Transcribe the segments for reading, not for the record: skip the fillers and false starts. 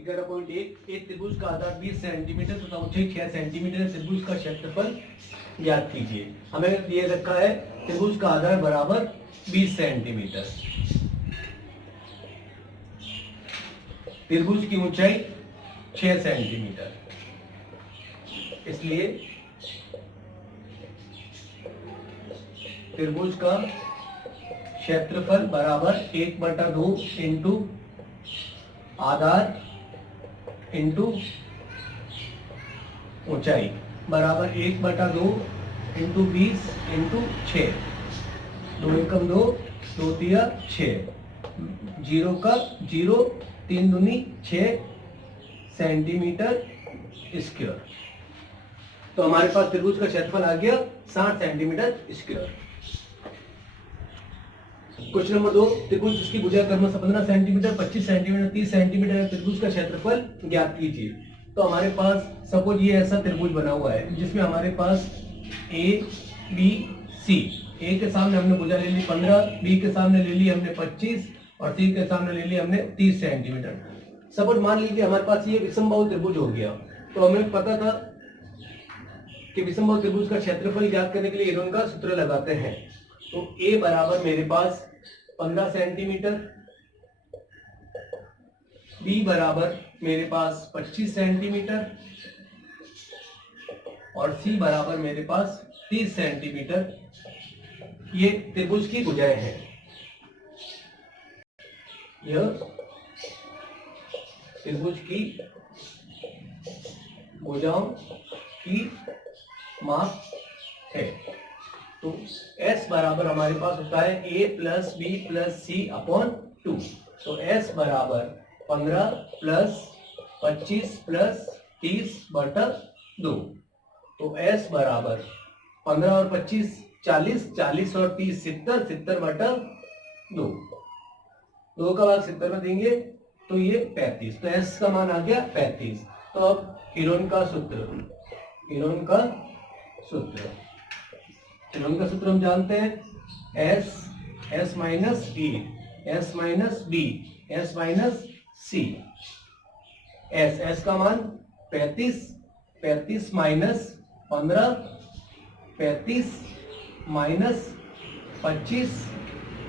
11.1 एक त्रिभुज का आधार 20 सेंटीमीटर तथा ऊंचाई 6 सेंटीमीटर है। त्रिभुज का क्षेत्रफल ज्ञात कीजिए। हमें दिए रखा है त्रिभुज का आधार बराबर 20 सेंटीमीटर, त्रिभुज की ऊंचाई 6 सेंटीमीटर, इसलिए त्रिभुज का क्षेत्रफल बराबर 1/2 इंटू आधार इंटू ऊंचाई बराबर 1/2 इंटू 20 इंटू 6, 2 एकम 2, 2 तिया 6, 0 का 0, 3 दूनी 6 सेंटीमीटर स्क्वायर। तो हमारे पास त्रिभुज का क्षेत्रफल आ गया 60 सेंटीमीटर स्क्वायर। क्वेश्चन नंबर 2, त्रिभुज जिसकी भुजा क्रमशः 15 सेंटीमीटर, 25 सेंटीमीटर, 30 सेंटीमीटर है, त्रिभुज का क्षेत्रफल ज्ञात कीजिए। तो हमारे पास सपोज ये ऐसा त्रिभुज बना हुआ है जिसमें हमारे पास ए बी सी, ए के सामने हमने भुजा ले ली 15, बी के सामने ले ली हमने 25 और सी के सामने ले ली हमने 30 सेंटीमीटर। सपोज मान लीजिए हमारे पास ये विषमबाहु त्रिभुज हो गया। तो हमें पता था कि विषमबाहु त्रिभुज का क्षेत्रफल ज्ञात करने के लिए हेरोन का सूत्र लगाते हैं। तो ए बराबर मेरे पास 15 सेंटीमीटर, बी बराबर मेरे पास 25 सेंटीमीटर और सी बराबर मेरे पास 30 सेंटीमीटर। ये त्रिभुज की भुजाएं हैं। यह त्रिभुज की भुजाओं की माप है। तो S बराबर हमारे पास होता है A plus B plus C upon 2। तो S बराबर 15 प्लस 25 प्लस 30/2। तो S बराबर 15 और 25 40, 40 और 30 70, 70/2। 2 का भाग 70 में देंगे तो ये 35। तो S का मान आ गया 35। तो अब हेरोन का सूत्र, हेरोन का सूत्र हम जानते हैं S minus a, S minus b, S minus c. S का मान 35, 35 माइनस 15, 35 माइनस 25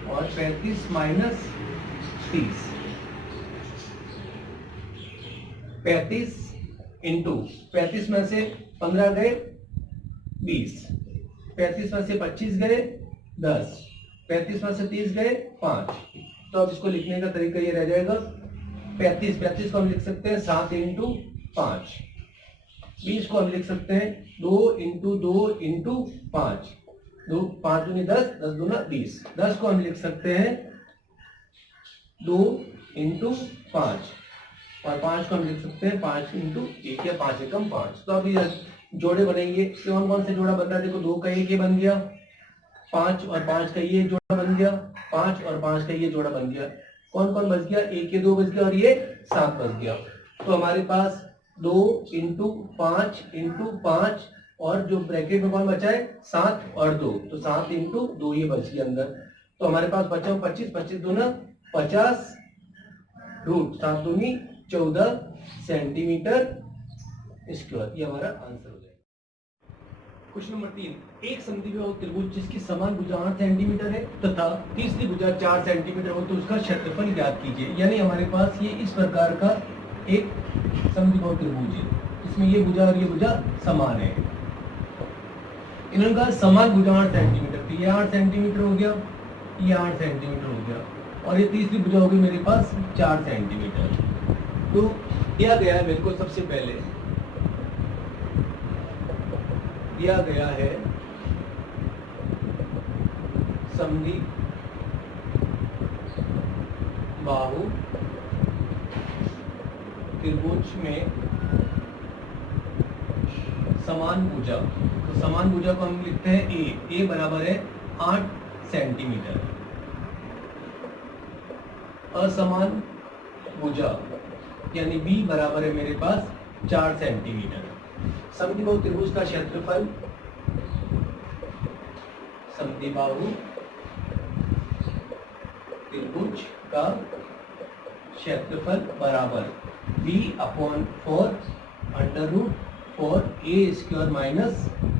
और 35 माइनस 30। 35 इंटू 35 में से 15 गए 20, 35 में से 25 गए 10, 35 में से 30 गए 5। तो अब इसको लिखने का तरीका ये रह जाएगा 35 को हम लिख सकते हैं 7 इंटू 5। 20 को हम लिख सकते हैं 2 इंटू 2 इंटू 5, 2 5 दूनी 10, 10 दूना 20। 10 को हम लिख सकते हैं 2 इंटू 5 और 5 को हम लिख सकते हैं 5 इंटू 1 या 5 एकम 5। तो अभी जोड़े बनेंगे। कौन कौन से जोड़ा बन रहा है? देखो 2 का ये बन गया, 5 और 5 का ये जोड़ा बन गया, 5 और 5 का ये जोड़ा बन गया। कौन कौन बच गया? 1 ये 2 बच गया और ये 7 बच गया। तो हमारे पास 2 इंटू 5 इंटू 5 और जो ब्रैकेट में कौन बचा है 7 और 2, तो 7 इंटू 2 ये बच गया अंदर। तो हमारे पास बचा 25, 25 दूना 50 रूट 7 दूनी 14 सेंटीमीटर स्क्वायर। ये हमारा आंसर हो जाएगा। क्वेश्चन नंबर 3, एक समद्विबाहु त्रिभुज जिसकी समान भुजा 8 सेंटीमीटर है तथा तीसरी भुजा 4 सेंटीमीटर हो तो उसका क्षेत्रफल ज्ञात कीजिए। यानी हमारे पास ये इस प्रकार का एक समद्विबाहु त्रिभुज है जिसमें ये भुजा और ये भुजा समान है। इनका समान भुजा 8 सेंटीमीटर, तो ये 8 सेंटीमीटर हो गया, ये 8 सेंटीमीटर हो गया और ये तीसरी भुजा होगी मेरे पास 4 सेंटीमीटर। तो दिया गया है मेरे को, सबसे पहले दिया गया है समद्विबाहु त्रिभुज में समान भुजा। तो समान भुजा को हम लिखते हैं ए बराबर है 8 सेंटीमीटर। असमान भुजा यानी बी बराबर है मेरे पास 4 सेंटीमीटर। समद्विबाहु त्रिभुज का क्षेत्रफल, समद्विबाहु त्रिभुज का क्षेत्रफल बराबर b/4 √4a² माइनस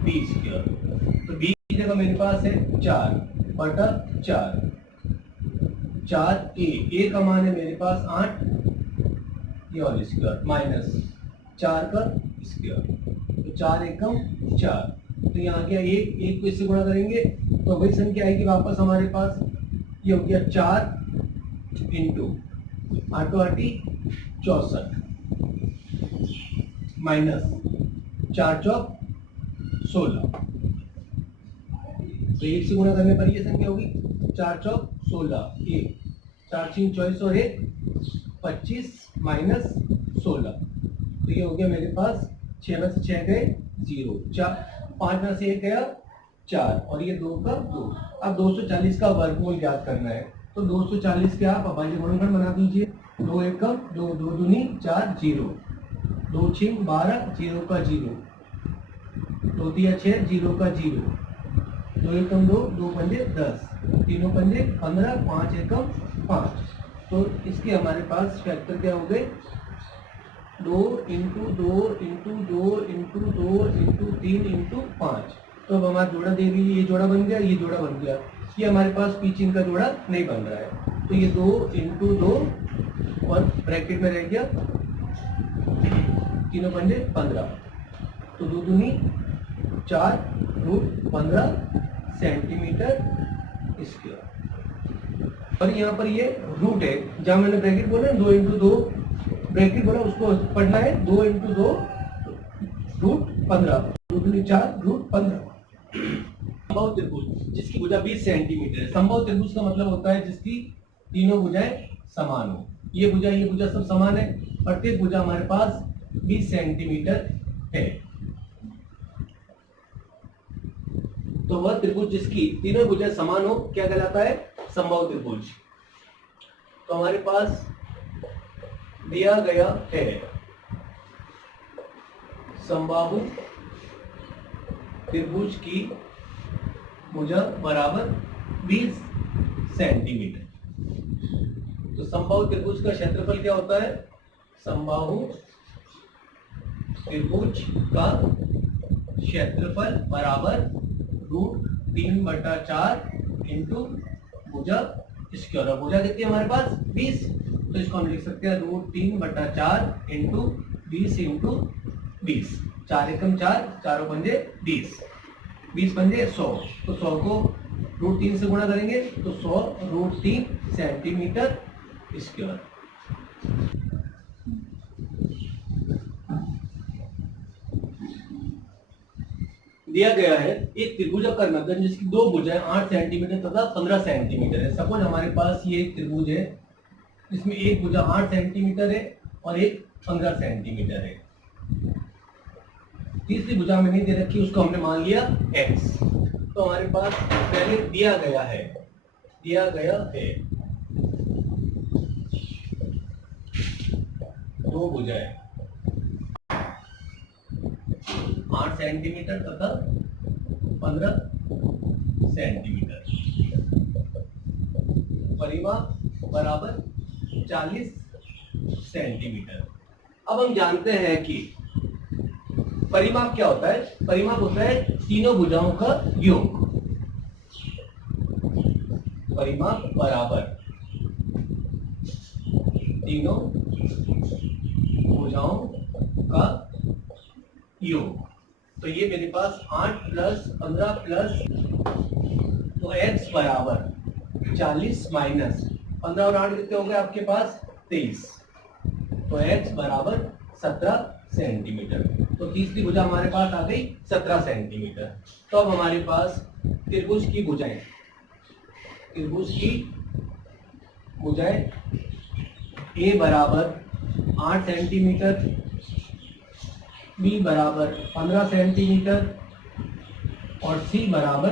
b²। तो b की जगह मेरे पास है 4/4, 4a का मान है मेरे पास 8, ये और स्क्वायर माइनस 4 का स्क्वायर, तो 4 एकम 4। तो यहाँ गया एक को इससे गुणा करेंगे तो वही संख्या आएगी वापस हमारे पास, ये हो गया 4 इंटू 8 64 माइनस 4 चौक 16। तो एक से गुणा करने पर ये संख्या होगी 4 चौक 16, 1 4 6 24 और 1 25 माइनस 16। तो ये हो गया मेरे पास 6 में से 6 गए 0, 5 में से 1 गया 4 और ये 2 का 2। अब 240 का वर्गमूल ज्ञात करना है, तो 240 के आप अभाज्य गुणनखंड बना दीजिए। 2 एकम 2, 2 दूनी 4, 0, 2 6 12, 0 का 0, 2 3 6, 0 का 0, 2 एकम 2, 2 पंजे 10, 3 पंजे 15, 5 एकम 5। तो इसके हमारे पास फैक्टर क्या हो गए 2 into 2 into 2 into 2 into 3 into 5। तो अब हमारा जोड़ा दे दी, ये जोड़ा बन गया, ये जोड़ा बन गया, ये हमारे पास पीछे इनका जोड़ा नहीं बन रहा है। तो ये 2 इंटू 2 और ब्रैकेट में रह गया 3 पंजे 15, तो 2 दूनी 4 √15 सेंटीमीटर स्क्वायर। और यहाँ पर ये रूट है, जहाँ मैंने ब्रैकेट बोला 2 इंटू 2 ब्रैकेट बोला, उसको पढ़ना है 2 इंटू 2 √15, 2 दूनी 4 √15। संभव त्रिभुज जिसकी भुजा 20 सेंटीमीटर है। संभव त्रिभुज का मतलब होता है जिसकी तीनों भुजाएं समान हो। ये भुजा सब समान है, प्रत्येक भुजा हमारे पास 20 सेंटीमीटर है। तो वह त्रिभुज जिसकी तीनों भुजाएं समान हो क्या कहलाता है, संभव त्रिभुज। तो हमारे पास दिया गया है समबाहु त्रिभुज की भुजा बराबर 20 सेंटीमीटर। तो समबाहु त्रिभुज का क्षेत्रफल क्या होता है, समबाहु त्रिभुज का क्षेत्रफल बराबर √3/4 इंटू भुजा स्क्वायर। भुजा कितनी हमारे पास 20, तो इसको हम लिख सकते हैं √3/4 इंटू 20 इंटू 20, 4 एकम 4, 4 पंजे 20, 20 पंजे 100, तो 100 को √3 से गुणा करेंगे तो 100 √3 सेंटीमीटर स्क्वायर। दिया गया है एक त्रिभुजाकार नगन जिसकी दो भुजाएं 8 सेंटीमीटर तथा 15 सेंटीमीटर है। सपोज हमारे पास ये एक त्रिभुज है जिसमें एक भुजा 8 सेंटीमीटर है और एक 15 सेंटीमीटर है। तीसरी भुजा में नहीं दे रखी, उसको हमने मान लिया x। तो हमारे पास पहले दिया गया है दो भुजाएं 8 सेंटीमीटर तथा 15 सेंटीमीटर, परिमाप बराबर 40 सेंटीमीटर। अब हम जानते हैं कि परिमाप क्या होता है, परिमाप होता है तीनों भुजाओं का योग। परिमाप बराबर तीनों भुजाओं का योग। तो ये मेरे पास 8 प्लस 15 प्लस, तो x बराबर 40 माइनस 15 और 8 कितने हो गए आपके पास 23, तो x बराबर 17 सेंटीमीटर। तो तीसरी भुजा हमारे पास आ गई 17 सेंटीमीटर। तो अब हमारे पास त्रिभुज की भुजाएं a बराबर 8 सेंटीमीटर, b बराबर 15 सेंटीमीटर और c बराबर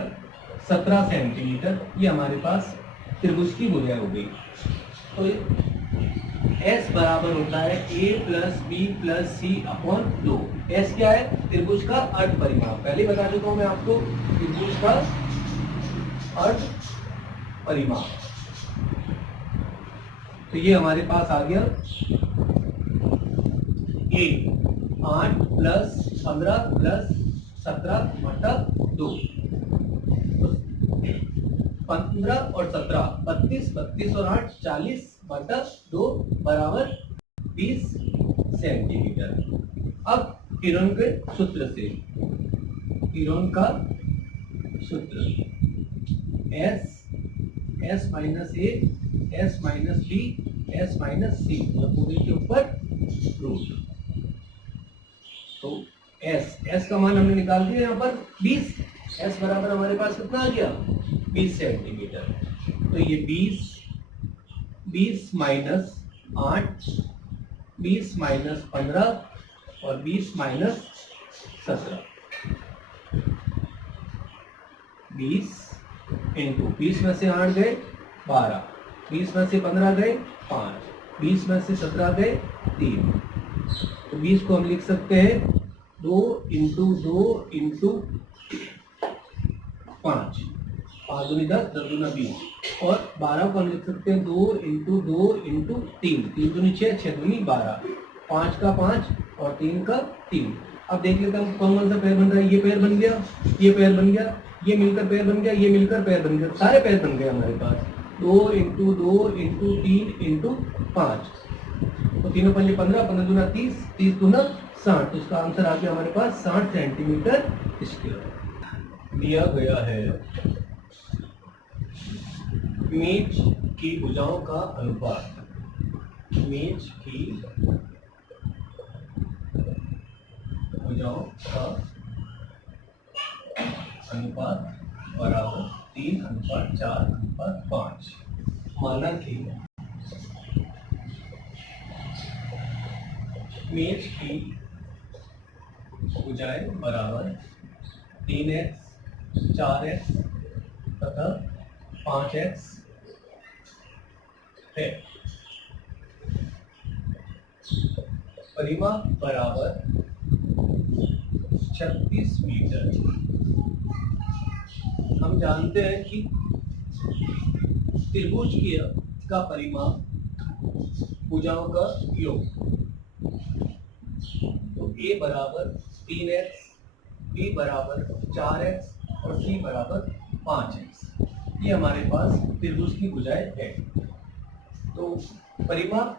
17 सेंटीमीटर, ये हमारे पास त्रिभुज की भुजाएं हो गई। तो s बराबर होता है a plus b plus c upon 2। s क्या है, त्रिभुज का अर्ध परिमाप। पहले बता चुका हूं मैं आपको त्रिभुज का अर्ध परिमाप। तो ये हमारे पास आ गया 8 प्लस 15 प्लस 17 बटा 2, 15 और 17 32, 32 और 8 40 बटा 2 बराबर 20 सेंटीमीटर। अब हीरोन के सूत्र से, हीरोन का सूत्र S minus a, S minus b, S minus c, पूरे के ऊपर रूट। तो S का मान हमने निकाल दिया यहाँ पर 20, S बराबर हमारे पास कितना आ गया 20 सेंटीमीटर। तो ये 20 माइनस 8, 20 माइनस 15 और 20 माइनस 17, 20 इंटू 20 में से 8 गए 12, 20 में से 15 गए 5, 20 में से 17 गए 3। तो 20 को हम लिख सकते हैं 2 इंटू 2 इंटू 5, 5 दूनी 10, 10 दूना 20। और 12 को हम लिख सकते हैं 2 इंटू 2 इंटू 3, 3 दूनी 6, 6 दूनी 12, 5 का 5 और 3 का 3। अब देख लेते हैं कौन कौन सा पेयर बन रहा है। ये पेयर बन गया, ये पेयर बन गया, ये मिलकर पेयर बन गया, ये मिलकर पेयर बन गया, सारे पेयर बन गए हमारे पास। 2 इंटू 2 इंटू 3 इंटू 5, तो तीनों पंजे 15, 15 दूना 30, 30 दूना 60। तो इसका आंसर आ गया हमारे पास 60 सेंटीमीटर स्क्वायर दिया गया है। मेज की भुजाओं का अनुपात, मेज की भुजाओं का अनुपात बराबर 3:4:5। माना कि मेज की भुजाएं बराबर 3x, 4x तथा 5x है। परिमाप बराबर 36 मीटर। हम जानते हैं कि त्रिभुज का परिमाप भुजाओं का योग। तो a बराबर 3x, b बराबर 4x और c बराबर 5x। ये हमारे पास त्रिभुज की भुजाएं है। तो परिमाप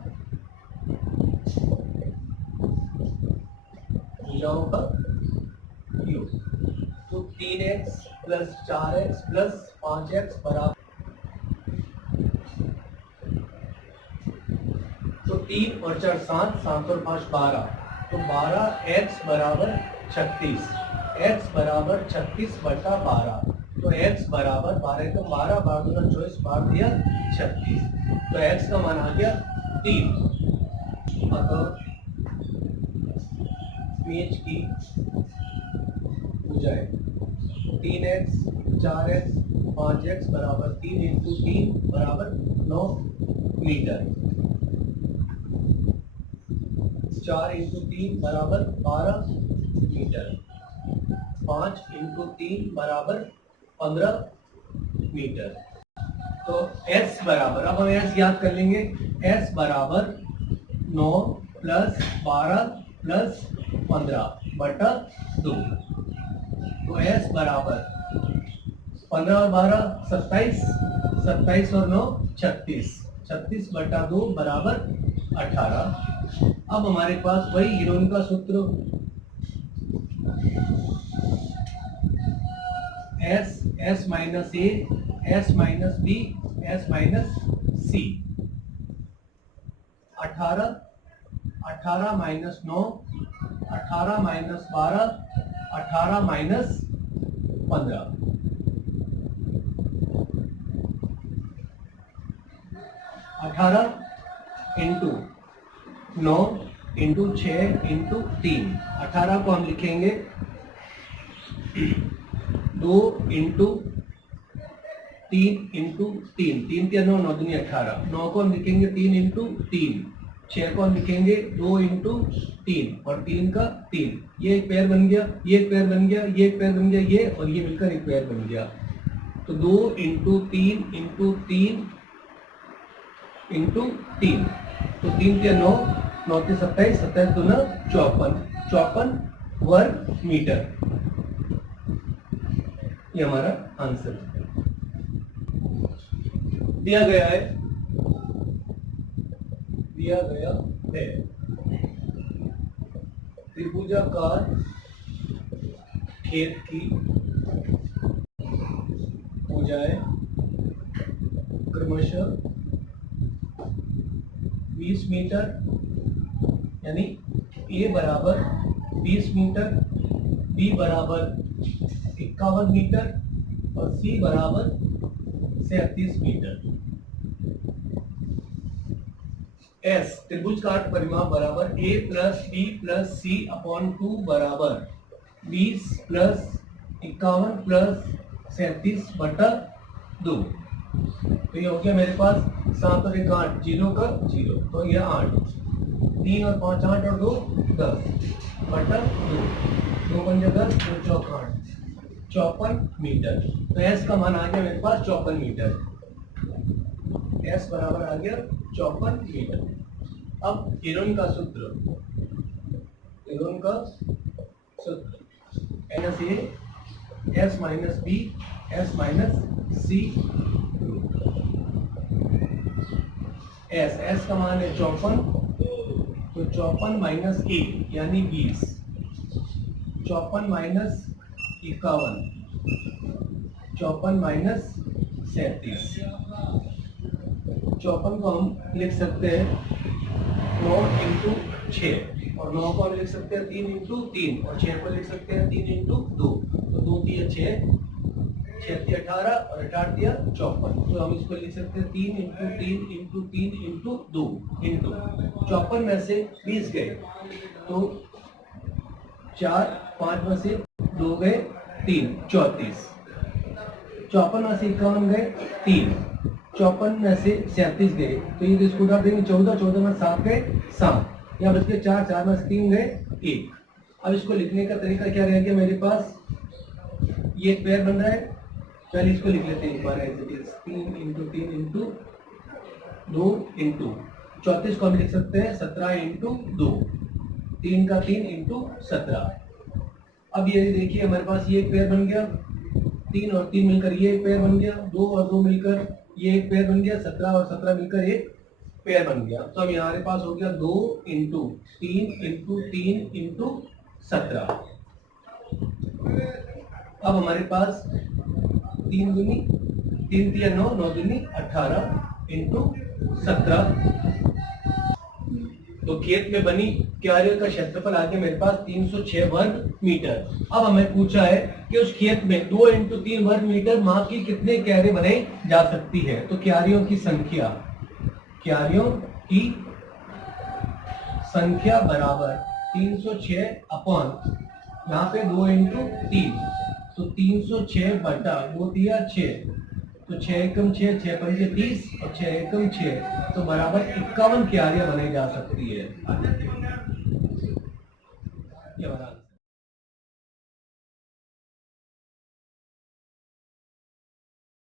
भुजाओं का योग, तो 3x plus 4x plus 5x बराबर, तो 3 और 4 7, 7 और 5 12, तो 12x बराबर 36, x बराबर 36 बटा 12। तो x बराबर 12 का 12, 12 दूना 24, 12 दिया 36। तो x का मान आ गया 3। अतः मेज की भुजाएं 3x, 4x, 5x बराबर 3 इंटू 3 बराबर 9 मीटर। 4 इंटू 3 बराबर 12 मीटर। 5 इंटू 3 बराबर 15 मीटर। तो S बराबर, अब हम S याद कर लेंगे, S बराबर 9 प्लस 12 प्लस 15 बटा 2। तो S बराबर 15 और 12 27, 27 और 9 36, 36 बटा 2 बराबर 18। अब हमारे पास वही हीरोइन का सूत्र, S minus a, S minus b, S minus c. 18 minus 9, 18 minus 12, 18 minus 15। 18 into 9 into 6 into 3। 18 को हम लिखेंगे 2 इंटू 3 इंटू 3, 3 के 9, 9 दूनी 18। 9 को हम लिखेंगे 3 इंटू 3। 6 को हम लिखेंगे 2 इंटू 3 और 3 का 3। ये एक पेयर बन गया, ये एक पेयर बन गया, ये एक पेयर बन गया, ये और ये मिलकर एक पेयर बन गया। तो 2 इंटू 3 इंटू 3 इंटू 3, तो 3 के 9, 9 के 27, 27 दूना 54, 54 वर्ग मीटर। ये हमारा आंसर दिया गया है। त्रिभुजाकार खेत की भुजाएं क्रमशः 20 मीटर, यानी ए बराबर 20 मीटर, बी बराबर 51 मीटर और सी बराबर 37 मीटर। एस त्रिभुज का परिमाप बराबर ए plus B plus C upon 2 बराबर 20 प्लस 51 प्लस 37/2। तो ये हो गया मेरे पास 7 और 1 8, 0 का 0, तो ये 8, 3 और 5 8 और 2 10/2, 2 बन जाएगा 2 चौक 8, 54 मीटर। तो एस का मान आ गया मेरे पास 54 मीटर। एस बराबर आ गया 54 मीटर। अब हेरोन का सूत्र, S minus b S minus c. S का मान है 54, तो 54 माइनस ए यानी 20, 54 माइनस 51, 54 माइनस 37। 54 को हम लिख सकते हैं 9 इंटू 6, और 9 को हम लिख सकते हैं 3 इंटू 3, और 6 को लिख सकते हैं 3 इंटू 2। तो 2 3 6, 6 3 18 और 18 दिया 54। तो हम इसको लिख सकते हैं 3 इंटू 3 इंटू 3 इंटू 2 इंटू 54 में से 20 गए तो 4, 5 में से 2 गए 3, 34, 54 में से 51 गए 3, 54 में से 37 गए, तो ये इसको उठा देंगे 14, 14 में 7 गए 7, या बच गए 4, 4 में से 3 गए 1। अब इसको लिखने का तरीका क्या रह गया मेरे पास, ये एक पेयर बन रहा है, पहले इसको लिख लेते हैं एक बार ऐसे, 3 इंटू 3 इंटू 2 इंटू 34 को हम लिख सकते हैं 17 इंटू 2, 3 का 3 इंटू 17। अब ये देखिए हमारे पास ये एक पेयर बन गया, 3 और 3 मिलकर ये एक पेयर बन गया, 2 और 2 मिलकर ये एक पेयर बन गया, 17 और 17 मिलकर एक पेयर बन गया। तो अब हमारे पास हो गया 2 इंटू 3 इंटू 3 इंटू 17। अब हमारे पास 3 दूनी 3 3 9, 9 दूनी 18 इंटू 17। तो खेत में बनी क्यारियों का क्षेत्रफल आ गया मेरे पास 306 वर्ग मीटर। अब हमें पूछा है कि उस खेत में 2 इंटू 3 वर्ग मीटर माप की कितने क्यारी बनाई जा सकती है। तो क्यारियों की संख्या बराबर 306 अपॉन यहाँ पे 2 इंटू 3, तो 306 बटा 2 दिया 6, तो 6 एकम 6, 6 पंजे 30 और 6 एकम 6, तो बराबर 51 क्यारियां बनाई जा सकती है। ये बराबर